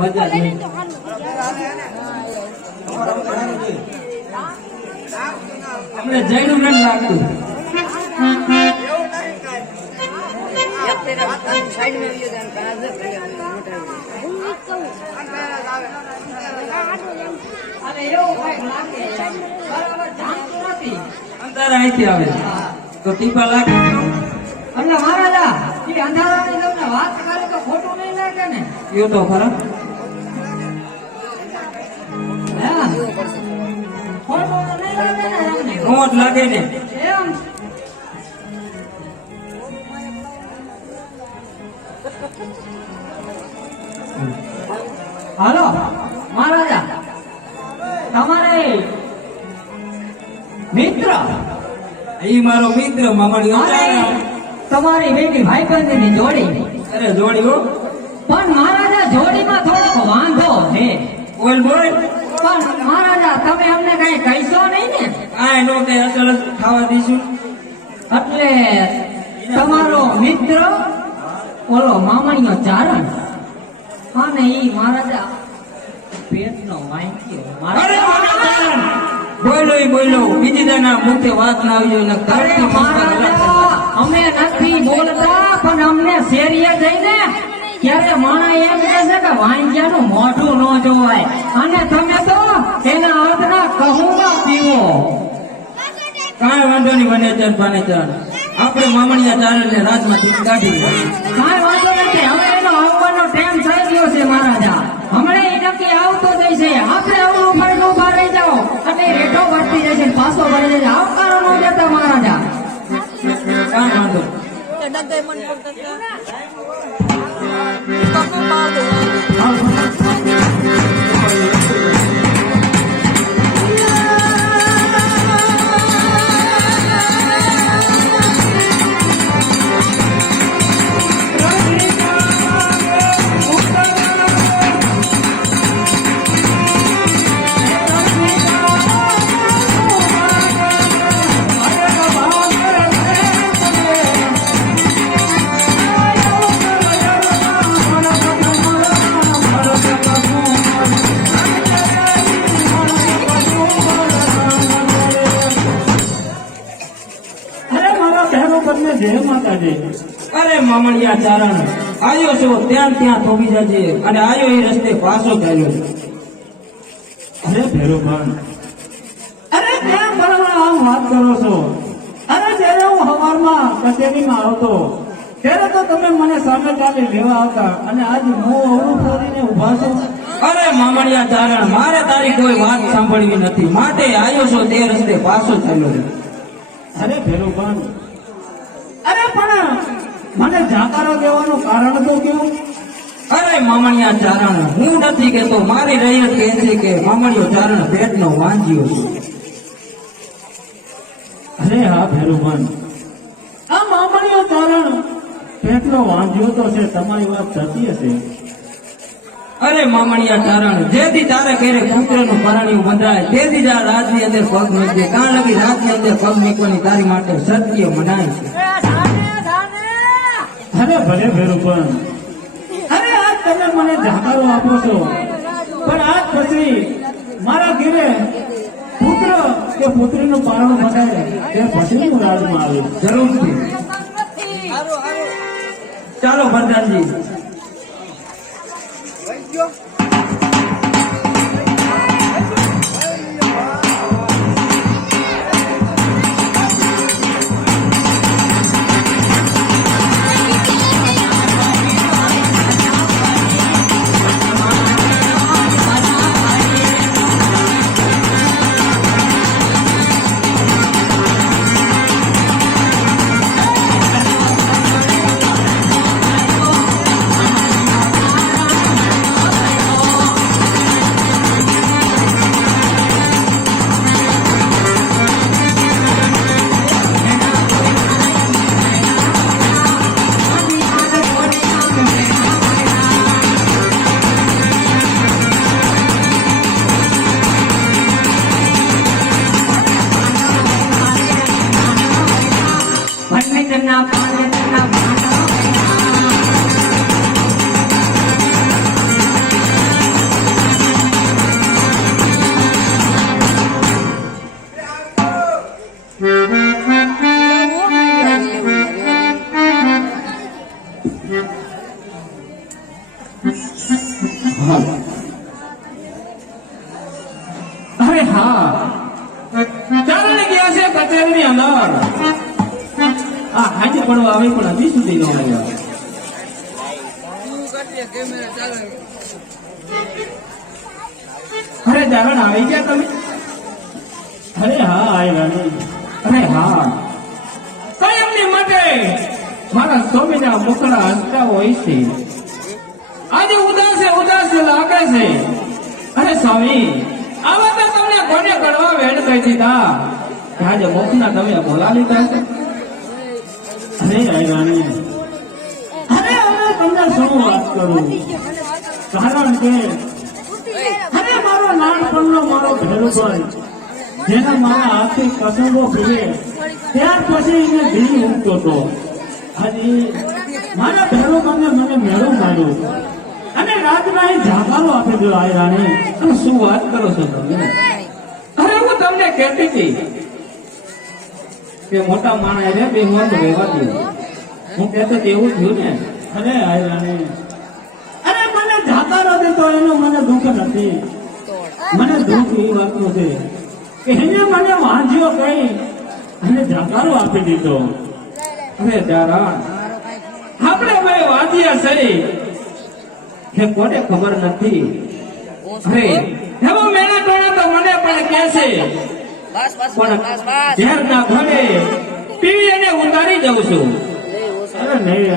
મજા નહીં. અમને જઈનું નથી લાગતું. અંધારા અહીંથી આવે તો ટીપા લાગે. એટલે મહારાજા એ અંધારાની તમને વાત કરે તો ખોટું નહીં લાગે ને? એ તો ખરા. હા, ખોટું તો નહીં લાગે ને તમને? રોજ લાગે ને. એમ હાલો મહારાજા, તમારે મિત્ર ઈ મારો મિત્ર મામડિયો ચારણ. તમારી બેટી ભાઈબંધની જોડી. અરે જોડીઓ પણ મહારાજા જોડીમાં થોડોક વાંધો છે. બોલ બોલ. પણ મહારાજા તમે અમને કઈ કહીશો નહીં ને? આ નો કે અસલ ખાવા દઈશું. એટલે તમારો મિત્ર ઓલો મામણીયો ચારણ અને ઈ મહારાજા પેટનો વાંક્યો. અરે મારો ચારણ બોલો ઈ બોલો. બીજી દાના મુખે વાત ના આવી જોઈએ. અરે મહારાજા અમે નથી બોલતા, પણ અમને શેરીએ જઈને ત્યારે માણા એમ કહે છે કે વાંગ્યાનું મોઢું ન જોવાય, અને તમે તો એના હાથના કહુમાં પીવો. કાંઈ વાંધો નહીં વનેચર પાનેચર. આપણે મામણિયા ચારણ ને રાજમાંથી કાઢી. કાંઈ વાંધો નથી. હવે એનો આવવાનો ટાઈમ થઈ ગયો છે મહારાજા. હમણાં એ નક્કી આવતો જ છે. આપણે આવું ફરીને ઉભા રહી જાઓ અને રેટો વધતી જાય છે, પાછો ભરી જાય. આવકારો ન દેતા મહારાજા. કાંઈ વાંધો. અરે મામણિયા ચારણ આયો છો ત્યાં ત્યાં થોભી જજે, અને આયો એ રસ્તે પાછો ચાલ્યો. અરે ભેરુભાન, અરે કેમ બરાબર આમ વાત કરો છો? અરે જયારે હું સવારમાં કચેરીમાં આવતો ત્યારે તો તમે મને સામે ચાલી લેવા આવતા, અને આજ હું અવળું ફરીને ઉભા છું. અરે મામણિયા ચારણ મારે તારી કોઈ વાત સાંભળવી નથી, માટે આયો છો તે રસ્તે પાછો ચાલ્યો. અરે ભેરુભાન, અરે પણ મને જાકારો દેવાનું કારણ તો કેવું? અરે મામણિયા ચારણ હું નથી કહેતો, મારી રૈયત કહે છે કે મામણિયો ચારણ પેટનો વાંજ્યો છે. અરે હા ભેરુભાન, આ મામણીયો ચારણ પેટનો વાંધ્યો તો છે, તમારી વાત સાચી હશે. અરે મામણિયા ચારણ જેથી તારે ઘેરે પુત્રનું પરણિયું બંધાય તેથી જ આ રાજની અંદર પગ મૂકજે. કાં લગી રાજની અંદર પગ મૂકવાની તારી માટે સત્ય મનાય છે. અરે ભલે ભેરુભાન, અરે આજ તમે મને જાકારો આપો છો, પણ આજ પછી મારા ઘરે પુત્ર કે પુત્રીનું પારણું બંધાય તે પછી હું રાજમાં આવીશ જરૂરથી. ચાલો પ્રધાનજી. હા. અરે હા, ચારણે ગયા છે કચેરીની અંદર. આ હાજે પડવા આવે પણ હજી સુધી ન આવ્યા. અરે ચારણ આવી ગયા તમે? અરે હા આવ્યા ને. અરે હા, કઈ એમની માટે મારા સ્વામીના મુખડા હસતા હોય છે. આજે ઉદાસ લાગે છે. અરે સ્વામી, આવા તો તમને કોને કરવા વેણ કહી દીધા કે આજે મોક્ષના તમે બોલા લીધા છે? અરે આવ્યા ને. અરે હવે તમને શું વાત કરું, કારણ કે અરે મારો નાનપણનો મારો ભેરુભાઈ જેના મારા હાથથી કસંગો પીએ ત્યાર પછી એને દિલ ઉઠતો હતો. આજે મારા ભેરુભાઈને મને મેળું માર્યું અને રાતના એ જાગારો આપી દીધો. આ રાણી, અને શું વાત કરો છો તમે? અરે હું તમને કહેતી હતી કે મોટા માણસ રે બે હું તો રહેવા દઉં. હું કહેતો એવું થયું ને. અરે આ રાણી, અરે મને જાકારો દીધો એનું મને દુઃખ નથી. મને દુઃખ એ વાતનું છે કે એને મને વાંચ્યો કઈ અને જાકારો આપી દીધો. અરે તારા આપણે ભાઈ વાંચ્યા છે કે કોને ખબર નથી. અરે એવો મેળા ટોણા તો મને પણ કહે છે, પણ ઝેર ના ભરે પીવી એને ઉતારી દઉં છું. અરે નહીં,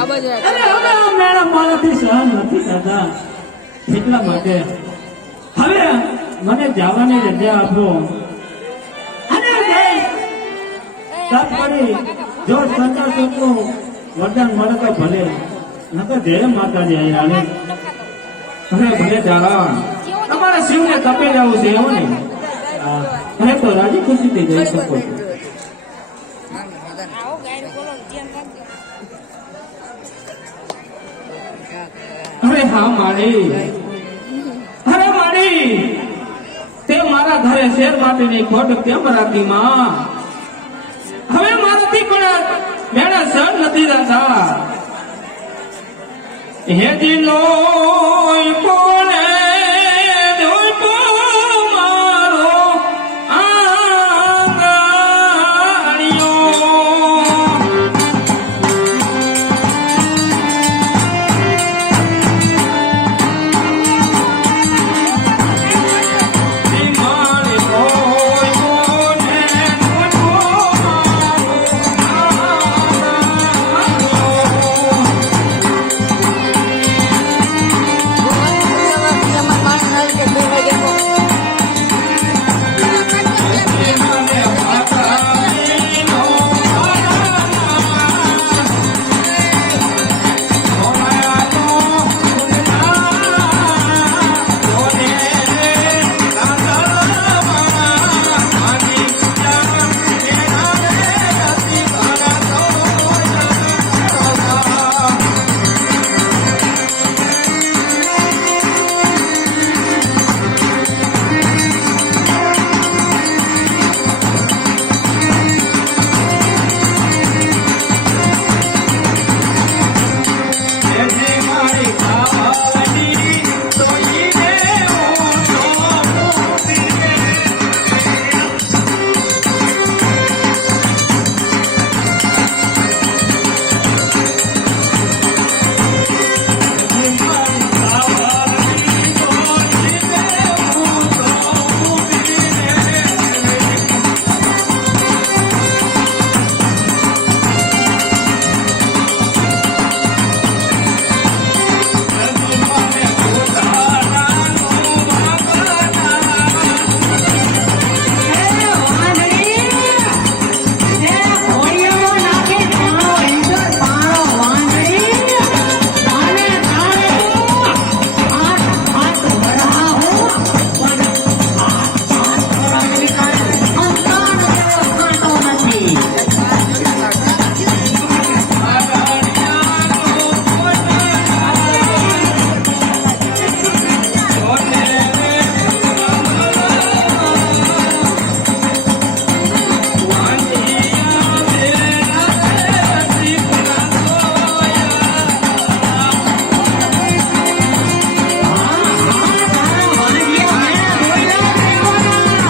અરે હવે આ મેળા મારાથી સહન નથી થતા. એટલા માટે હવે મને જવાની રજા આપો. અને તાત્પરી જો સંતોષનું વરદાન મળે તો ભલે, નકર જય માતાજી. અહીં રાણી, અરે ભલે ચારણ, તમારા શિવને તપે જવું છે એવું ને? અરે તો રાજી ખુશીથી જઈ શકો છો. અરે હા માળી, અરે માળી, તે મારા ઘરે શેર માટેની ખોટ કેમ રાખી માં? હવે મારાથી પણ મેળા સહન નથી થતા. હે જીલો